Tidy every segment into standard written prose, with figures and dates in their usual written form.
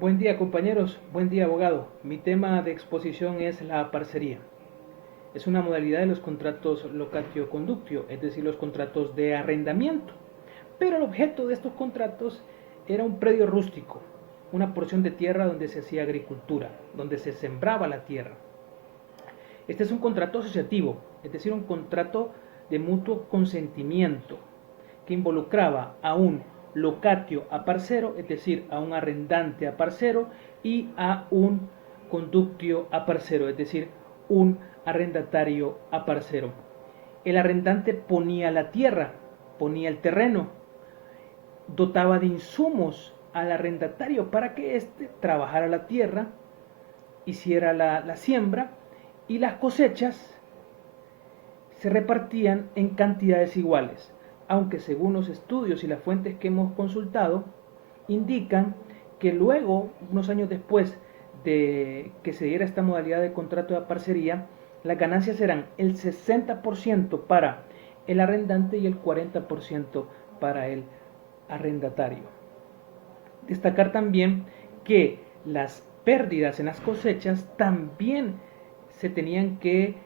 Buen día compañeros, buen día abogado. Mi tema de exposición es la parcería. Es una modalidad de los contratos locatio conductio, es decir, los contratos de arrendamiento. Pero el objeto de estos contratos era un predio rústico, una porción de tierra donde se hacía agricultura, donde se sembraba la tierra. Este es un contrato asociativo, es decir, un contrato de mutuo consentimiento que involucraba a un locatio a parcero, es decir, a un arrendante a parcero, y a un conductio a parcero, es decir, un arrendatario a parcero. El arrendante ponía la tierra, ponía el terreno, dotaba de insumos al arrendatario para que éste trabajara la tierra, hiciera la siembra, y las cosechas se repartían en cantidades iguales, aunque según los estudios y las fuentes que hemos consultado, indican que luego, unos años después de que se diera esta modalidad de contrato de parcería, las ganancias eran el 60% para el arrendante y el 40% para el arrendatario. Destacar también que las pérdidas en las cosechas también se tenían que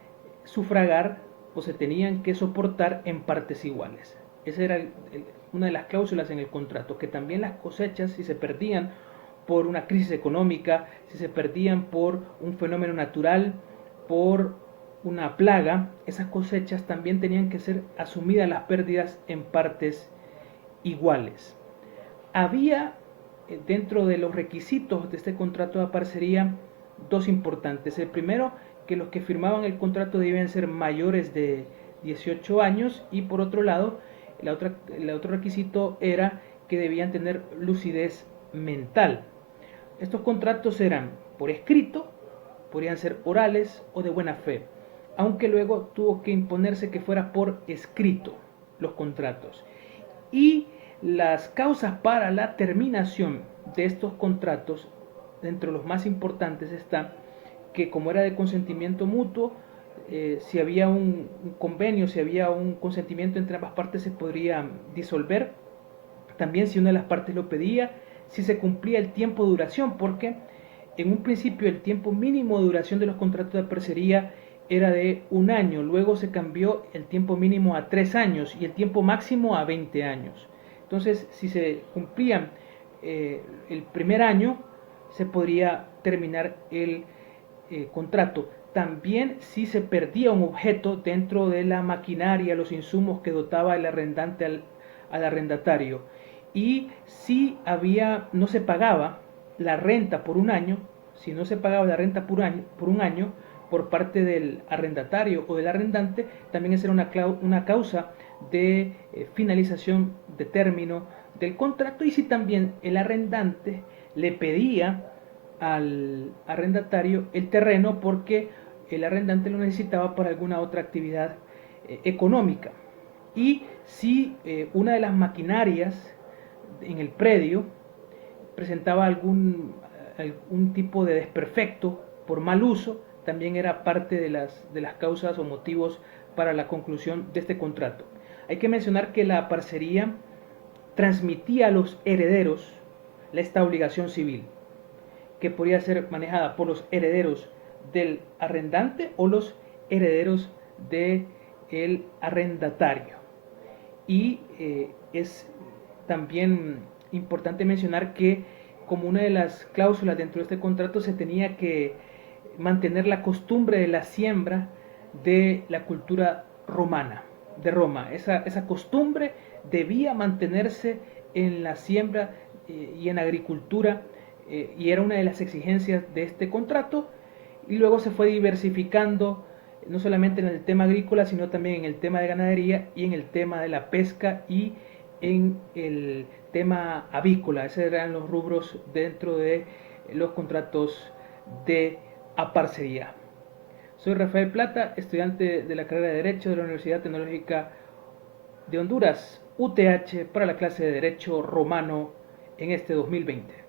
sufragar o se tenían que soportar en partes iguales. Esa era una de las cláusulas en el contrato, que también las cosechas, si se perdían por una crisis económica, si se perdían por un fenómeno natural, por una plaga, esas cosechas también tenían que ser asumidas las pérdidas en partes iguales. Había dentro de los requisitos de este contrato de parcería dos importantes. El primero, que los que firmaban el contrato debían ser mayores de 18 años, y por otro lado, el otro requisito era que debían tener lucidez mental. Estos contratos eran por escrito, podrían ser orales o de buena fe, aunque luego tuvo que imponerse que fuera por escrito los contratos. Y las causas para la terminación de estos contratos, dentro de los más importantes está que, como era de consentimiento mutuo, si había un convenio, si había un consentimiento entre ambas partes, se podría disolver. También, si una de las partes lo pedía, si se cumplía el tiempo de duración, porque en un principio el tiempo mínimo de duración de los contratos de parcería era de un año, luego se cambió el tiempo mínimo a 3 años y el tiempo máximo a 20 años. Entonces, si se cumplían el primer año, se podría terminar el contrato. También, si se perdía un objeto dentro de la maquinaria, los insumos que dotaba el arrendante al arrendatario, y si no se pagaba la renta por un año, si no se pagaba la renta por un año por parte del arrendatario o del arrendante, también esa era una causa de finalización de término del contrato. Y si también el arrendante le pedía al arrendatario el terreno porque el arrendante lo necesitaba para alguna otra actividad económica. Y si una de las maquinarias en el predio presentaba algún tipo de desperfecto por mal uso, también era parte de las causas o motivos para la conclusión de este contrato. Hay que mencionar que la parcería transmitía a los herederos esta obligación civil, que podía ser manejada por los herederos del arrendante o los herederos del arrendatario. Y es también importante mencionar que, como una de las cláusulas dentro de este contrato, se tenía que mantener la costumbre de la siembra de la cultura romana, de Roma. Esa costumbre debía mantenerse en la siembra y en la agricultura, y era una de las exigencias de este contrato. Y luego se fue diversificando, no solamente en el tema agrícola, sino también en el tema de ganadería y en el tema de la pesca y en el tema avícola. Esos eran los rubros dentro de los contratos de aparcería. Soy Rafael Plata, estudiante de la carrera de Derecho de la Universidad Tecnológica de Honduras, UTH, para la clase de Derecho Romano en este 2020.